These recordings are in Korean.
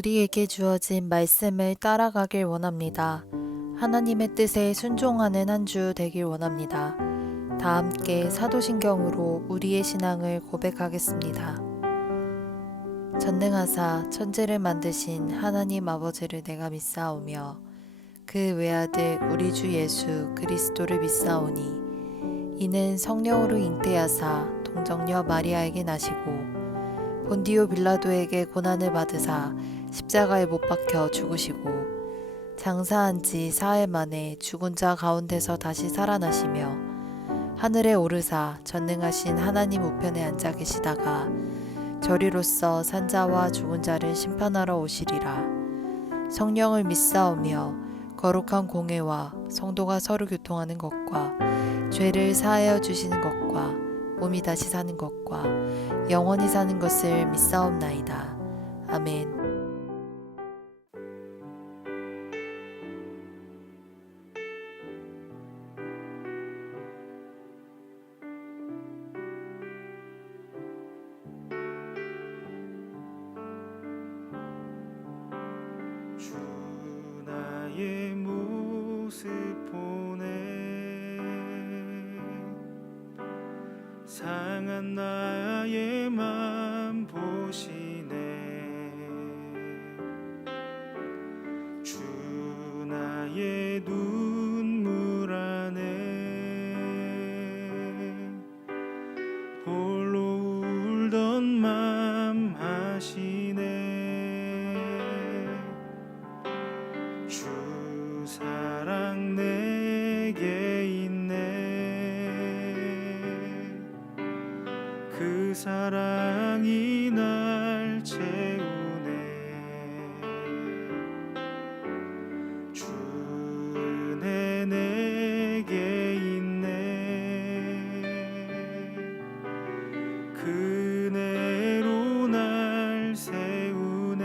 우리에게 주어진 말씀을 따라가길 원합니다. 하나님의 뜻에 순종하는 한 주 되길 원합니다. 다 함께 사도신경으로 우리의 신앙을 고백하겠습니다. 전능하사 천지를 만드신 하나님 아버지를 내가 믿사오며 그 외아들 우리 주 예수 그리스도를 믿사오니 이는 성령으로 잉태하사 동정녀 마리아에게 나시고 본디오 빌라도에게 고난을 받으사 십자가에 못 박혀 죽으시고 장사한 지 사흘 만에 죽은 자 가운데서 다시 살아나시며 하늘에 오르사 전능하신 하나님 우편에 앉아 계시다가 저리로서 산자와 죽은 자를 심판하러 오시리라. 성령을 믿사오며 거룩한 공회와 성도가 서로 교통하는 것과 죄를 사하여 주시는 것과 몸이 다시 사는 것과 영원히 사는 것을 믿사옵나이다. 아멘. 주 나의 모습 보네 상한 나의 맘 보시네 주 나의 눈물 안에 홀로 울던 맘 하시네 주 사랑 내게 있네 그 사랑이 날 채우네 주 은혜 내게 있네 그 은혜로 날 세우네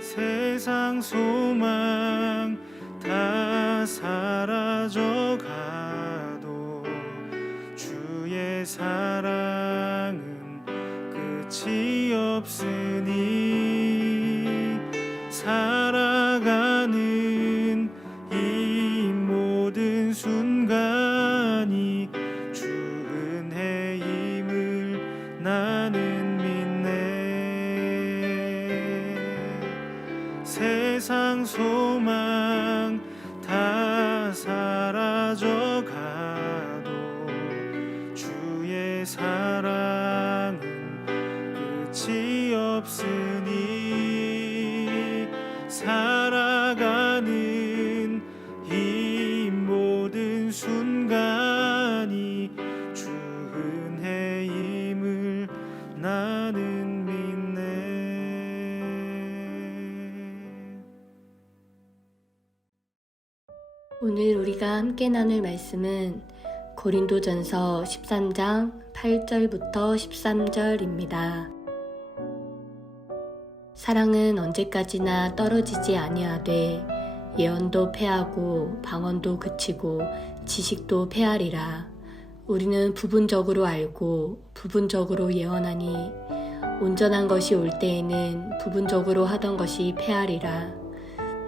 세상 소망 다 사라져가도 주의 사랑은 끝이 없으니 살아가는 이 모든 순간이 주 은혜임을 나는 믿네 세상 소망 다 사라져가도 주의 사랑은 끝이 없으니 살아가는 이 모든 순간이 주 은혜임을 나는 믿네. 오늘 우리가 함께 나눌 말씀은 고린도전서 13장 8절부터 13절입니다. 사랑은 언제까지나 떨어지지 아니하되 예언도 패하고 방언도 그치고 지식도 패하리라. 우리는 부분적으로 알고 부분적으로 예언하니 온전한 것이 올 때에는 부분적으로 하던 것이 패하리라.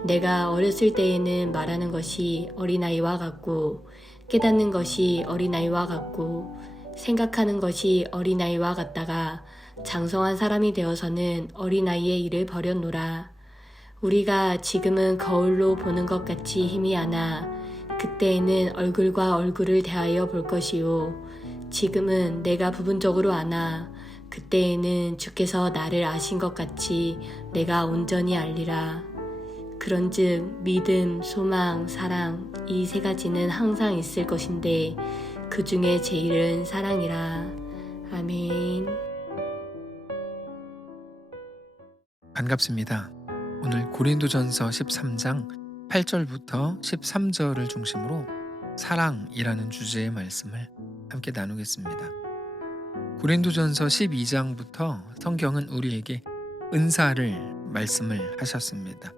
내가 어렸을 때에는 말하는 것이 어린아이와 같고 깨닫는 것이 어린아이와 같고 생각하는 것이 어린아이와 같다가 장성한 사람이 되어서는 어린아이의 일을 버렸노라. 우리가 지금은 거울로 보는 것 같이 희미하나 그때에는 얼굴과 얼굴을 대하여 볼 것이요 지금은 내가 부분적으로 아나 그때에는 주께서 나를 아신 것 같이 내가 온전히 알리라. 그런즉 믿음, 소망, 사랑 이 세 가지는 항상 있을 것인데 그 중에 제일은 사랑이라. 아멘. 반갑습니다. 오늘 고린도전서 13장 8절부터 13절을 중심으로 사랑이라는 주제의 말씀을 함께 나누겠습니다. 고린도전서 12장부터 성경은 우리에게 은사를 말씀을 하셨습니다.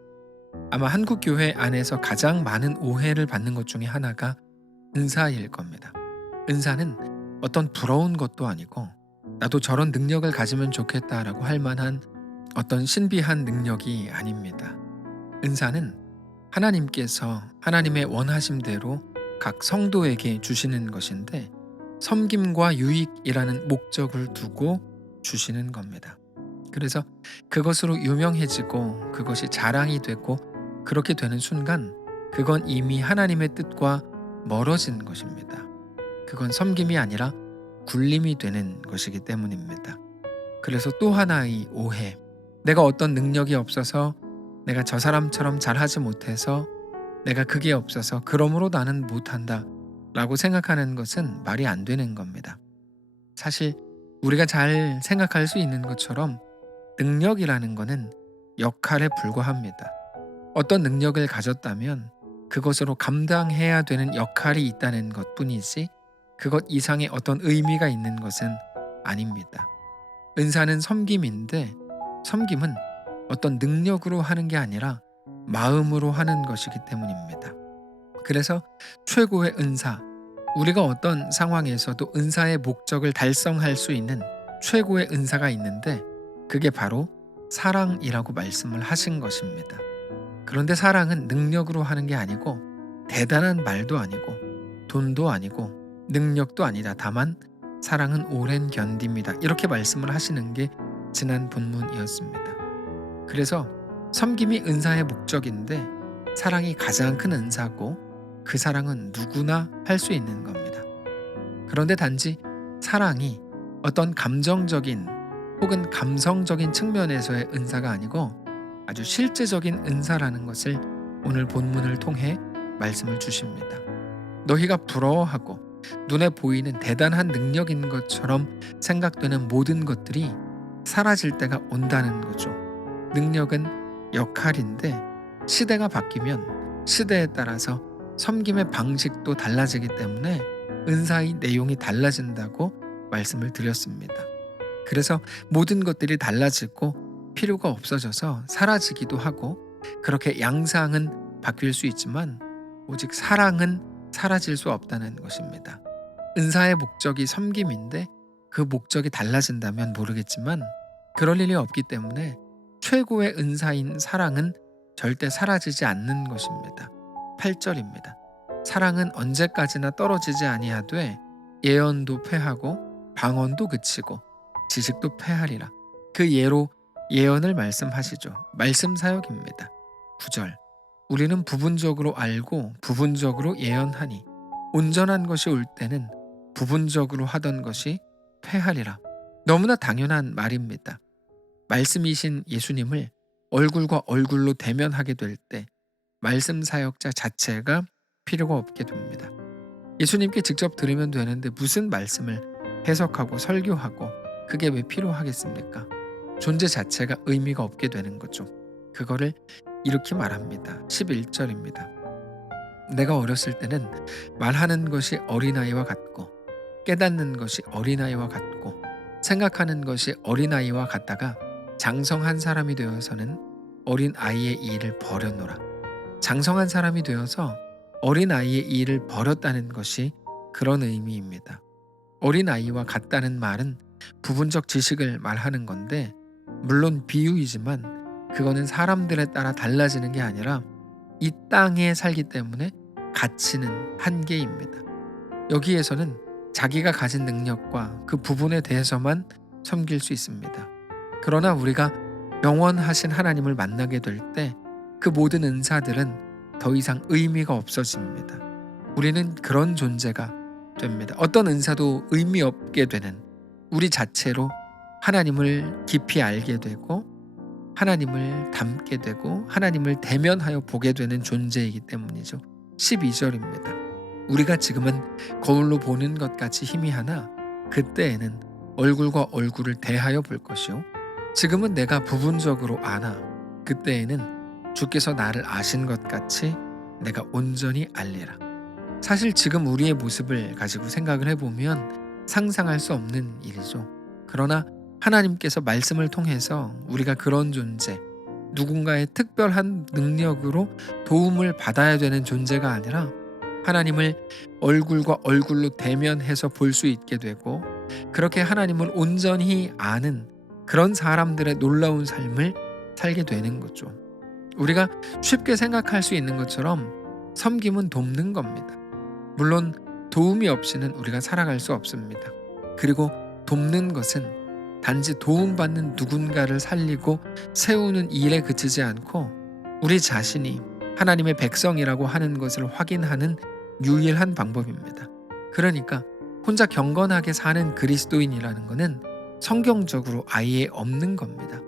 아마 한국 교회 안에서 가장 많은 오해를 받는 것 중에 하나가 은사일 겁니다. 은사는 어떤 부러운 것도 아니고 나도 저런 능력을 가지면 좋겠다라고 할 만한 어떤 신비한 능력이 아닙니다. 은사는 하나님께서 하나님의 원하심대로 각 성도에게 주시는 것인데 섬김과 유익이라는 목적을 두고 주시는 겁니다. 그래서 그것으로 유명해지고 그것이 자랑이 되고 그렇게 되는 순간 그건 이미 하나님의 뜻과 멀어진 것입니다. 그건 섬김이 아니라 굴림이 되는 것이기 때문입니다. 그래서 또 하나의 오해, 내가 어떤 능력이 없어서 내가 저 사람처럼 잘하지 못해서 내가 그게 없어서 그러므로 나는 못한다 라고 생각하는 것은 말이 안 되는 겁니다. 사실 우리가 잘 생각할 수 있는 것처럼 능력이라는 것은 역할에 불과합니다. 어떤 능력을 가졌다면 그것으로 감당해야 되는 역할이 있다는 것뿐이지 그것 이상의 어떤 의미가 있는 것은 아닙니다. 은사는 섬김인데 섬김은 어떤 능력으로 하는 게 아니라 마음으로 하는 것이기 때문입니다. 그래서 최고의 은사, 우리가 어떤 상황에서도 은사의 목적을 달성할 수 있는 최고의 은사가 있는데 그게 바로 사랑이라고 말씀을 하신 것입니다. 그런데 사랑은 능력으로 하는 게 아니고 대단한 말도 아니고 돈도 아니고 능력도 아니다. 다만 사랑은 오랜 견딥니다. 이렇게 말씀을 하시는 게 지난 본문이었습니다. 그래서 섬김이 은사의 목적인데 사랑이 가장 큰 은사고 그 사랑은 누구나 할 수 있는 겁니다. 그런데 단지 사랑이 어떤 감정적인 혹은 감성적인 측면에서의 은사가 아니고 아주 실제적인 은사라는 것을 오늘 본문을 통해 말씀을 주십니다. 너희가 부러워하고 눈에 보이는 대단한 능력인 것처럼 생각되는 모든 것들이 사라질 때가 온다는 거죠. 능력은 역할인데 시대가 바뀌면 시대에 따라서 섬김의 방식도 달라지기 때문에 은사의 내용이 달라진다고 말씀을 드렸습니다. 그래서 모든 것들이 달라지고 필요가 없어져서 사라지기도 하고 그렇게 양상은 바뀔 수 있지만 오직 사랑은 사라질 수 없다는 것입니다. 은사의 목적이 섬김인데 그 목적이 달라진다면 모르겠지만 그럴 일이 없기 때문에 최고의 은사인 사랑은 절대 사라지지 않는 것입니다. 8절입니다. 사랑은 언제까지나 떨어지지 아니하되 예언도 패하고 방언도 그치고 지식도 패하리라. 그 예로 예언을 말씀하시죠. 말씀 사역입니다. 9절. 우리는 부분적으로 알고 부분적으로 예언하니 온전한 것이 올 때는 부분적으로 하던 것이 패하리라. 너무나 당연한 말입니다. 말씀이신 예수님을 얼굴과 얼굴로 대면하게 될 때 말씀 사역자 자체가 필요가 없게 됩니다. 예수님께 직접 들으면 되는데 무슨 말씀을 해석하고 설교하고 그게 왜 필요하겠습니까? 존재 자체가 의미가 없게 되는 거죠. 그거를 이렇게 말합니다. 11절입니다. 내가 어렸을 때는 말하는 것이 어린아이와 같고 깨닫는 것이 어린아이와 같고 생각하는 것이 어린아이와 같다가 장성한 사람이 되어서는 어린아이의 일을 버렸노라. 장성한 사람이 되어서 어린아이의 일을 버렸다는 것이 그런 의미입니다. 어린아이와 같다는 말은 부분적 지식을 말하는 건데 물론 비유이지만 그거는 사람들에 따라 달라지는 게 아니라 이 땅에 살기 때문에 가치는 한계입니다. 여기에서는 자기가 가진 능력과 그 부분에 대해서만 섬길 수 있습니다. 그러나 우리가 영원하신 하나님을 만나게 될 때 그 모든 은사들은 더 이상 의미가 없어집니다. 우리는 그런 존재가 됩니다. 어떤 은사도 의미 없게 되는 우리 자체로 하나님을 깊이 알게 되고 하나님을 닮게 되고 하나님을 대면하여 보게 되는 존재이기 때문이죠. 12절입니다. 우리가 지금은 거울로 보는 것 같이 희미하나 그때에는 얼굴과 얼굴을 대하여 볼 것이요 지금은 내가 부분적으로 아나 그때에는 주께서 나를 아신 것 같이 내가 온전히 알리라. 사실 지금 우리의 모습을 가지고 생각을 해보면 상상할 수 없는 일이죠. 그러나 하나님께서 말씀을 통해서 우리가 그런 존재, 누군가의 특별한 능력으로 도움을 받아야 되는 존재가 아니라 하나님을 얼굴과 얼굴로 대면해서 볼 수 있게 되고 그렇게 하나님을 온전히 아는 그런 사람들의 놀라운 삶을 살게 되는 거죠. 우리가 쉽게 생각할 수 있는 것처럼 섬김은 돕는 겁니다. 물론 도움이 없이는 우리가 살아갈 수 없습니다. 그리고 돕는 것은 단지 도움받는 누군가를 살리고 세우는 일에 그치지 않고 우리 자신이 하나님의 백성이라고 하는 것을 확인하는 유일한 방법입니다. 그러니까 혼자 경건하게 사는 그리스도인이라는 것은 성경적으로 아예 없는 겁니다.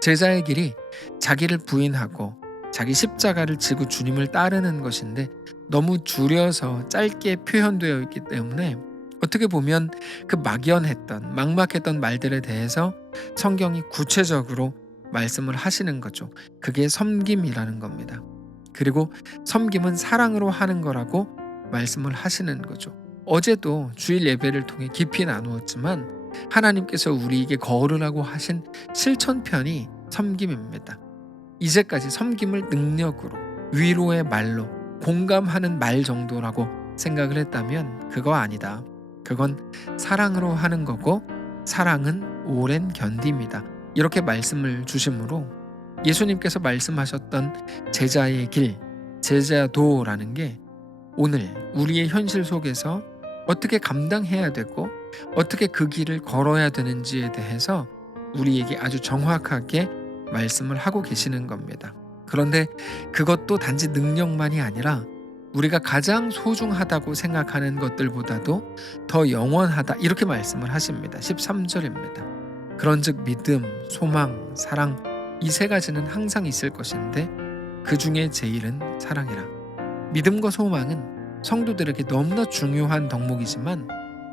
제자의 길이 자기를 부인하고 자기 십자가를 지고 주님을 따르는 것인데 너무 줄여서 짧게 표현되어 있기 때문에 어떻게 보면 그 막연했던 막막했던 말들에 대해서 성경이 구체적으로 말씀을 하시는 거죠. 그게 섬김이라는 겁니다. 그리고 섬김은 사랑으로 하는 거라고 말씀을 하시는 거죠. 어제도 주일 예배를 통해 깊이 나누었지만 하나님께서 우리에게 거르라고 하신 실천편이 섬김입니다. 이제까지 섬김을 능력으로, 위로의 말로, 공감하는 말 정도라고 생각을 했다면 그거 아니다. 그건 사랑으로 하는 거고 사랑은 오랜 견디입니다. 이렇게 말씀을 주심으로 예수님께서 말씀하셨던 제자의 길, 제자도라는 게 오늘 우리의 현실 속에서 어떻게 감당해야 되고 어떻게 그 길을 걸어야 되는지에 대해서 우리에게 아주 정확하게 말씀을 하고 계시는 겁니다. 그런데 그것도 단지 능력만이 아니라 우리가 가장 소중하다고 생각하는 것들보다도 더 영원하다 이렇게 말씀을 하십니다. 13절입니다. 그런즉 믿음, 소망, 사랑 이 세 가지는 항상 있을 것인데 그 중에 제일은 사랑이라. 믿음과 소망은 성도들에게 너무나 중요한 덕목이지만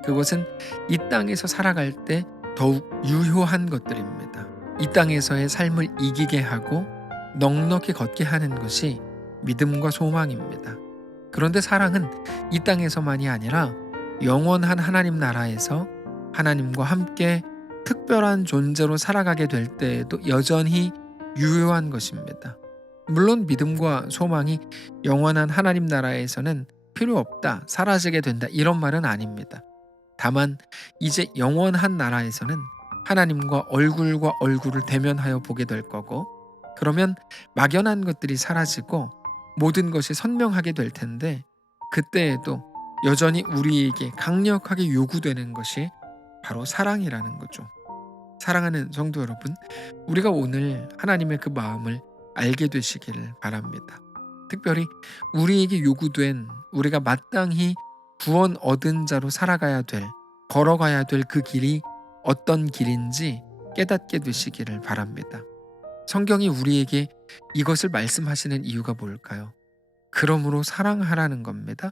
그것은 이 땅에서 살아갈 때 더욱 유효한 것들입니다. 이 땅에서의 삶을 이기게 하고 넉넉히 걷게 하는 것이 믿음과 소망입니다. 그런데 사랑은 이 땅에서만이 아니라 영원한 하나님 나라에서 하나님과 함께 특별한 존재로 살아가게 될 때에도 여전히 유효한 것입니다. 물론 믿음과 소망이 영원한 하나님 나라에서는 필요 없다, 사라지게 된다 이런 말은 아닙니다. 다만 이제 영원한 나라에서는 하나님과 얼굴과 얼굴을 대면하여 보게 될 거고 그러면 막연한 것들이 사라지고 모든 것이 선명하게 될 텐데 그때에도 여전히 우리에게 강력하게 요구되는 것이 바로 사랑이라는 거죠. 사랑하는 성도 여러분, 우리가 오늘 하나님의 그 마음을 알게 되시기를 바랍니다. 특별히 우리에게 요구된 우리가 마땅히 구원 얻은 자로 살아가야 될, 걸어가야 될 그 길이 어떤 길인지 깨닫게 되시기를 바랍니다. 성경이 우리에게 이것을 말씀하시는 이유가 뭘까요? 그러므로 사랑하라는 겁니다.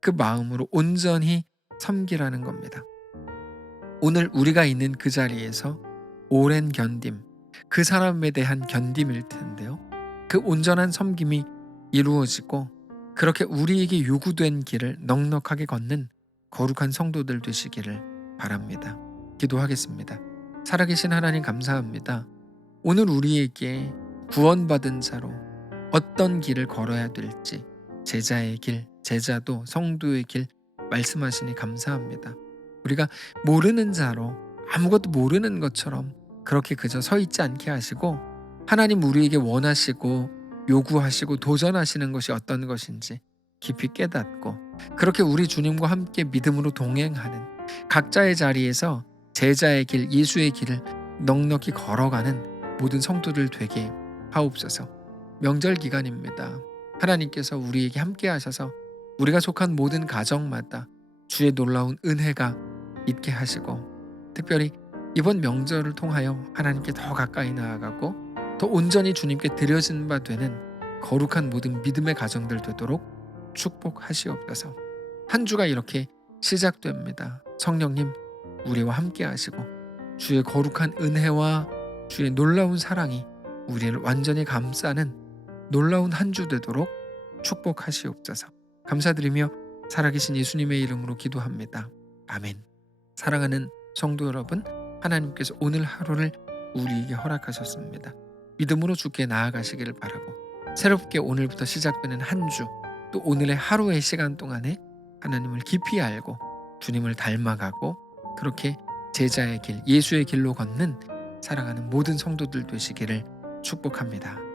그 마음으로 온전히 섬기라는 겁니다. 오늘 우리가 있는 그 자리에서 오랜 견딤, 그 사람에 대한 견딤일 텐데요. 그 온전한 섬김이 이루어지고 그렇게 우리에게 요구된 길을 넉넉하게 걷는 거룩한 성도들 되시기를 바랍니다. 기도하겠습니다. 살아계신 하나님 감사합니다. 오늘 우리에게 구원받은 자로 어떤 길을 걸어야 될지 제자의 길, 제자도 성도의 길 말씀하시니 감사합니다. 우리가 모르는 자로 아무것도 모르는 것처럼 그렇게 그저 서 있지 않게 하시고 하나님 우리에게 원하시고 요구하시고 도전하시는 것이 어떤 것인지 깊이 깨닫고 그렇게 우리 주님과 함께 믿음으로 동행하는 각자의 자리에서 제자의 길, 예수의 길을 넉넉히 걸어가는 모든 성도들 되게 하옵소서. 명절 기간입니다. 하나님께서 우리에게 함께 하셔서 우리가 속한 모든 가정마다 주의 놀라운 은혜가 있게 하시고 특별히 이번 명절을 통하여 하나님께 더 가까이 나아가고 더 온전히 주님께 드려진 바 되는 거룩한 모든 믿음의 가정들 되도록 축복하시옵소서. 한 주가 이렇게 시작됩니다. 성령님 우리와 함께 하시고 주의 거룩한 은혜와 주의 놀라운 사랑이 우리를 완전히 감싸는 놀라운 한 주 되도록 축복하시옵소서. 감사드리며 살아계신 예수님의 이름으로 기도합니다. 아멘. 사랑하는 성도 여러분, 하나님께서 오늘 하루를 우리에게 허락하셨습니다. 믿음으로 주께 나아가시기를 바라고 새롭게 오늘부터 시작되는 한 주, 또 오늘의 하루의 시간 동안에 하나님을 깊이 알고 주님을 닮아가고 그렇게 제자의 길, 예수의 길로 걷는 사랑하는 모든 성도들 되시기를 축복합니다.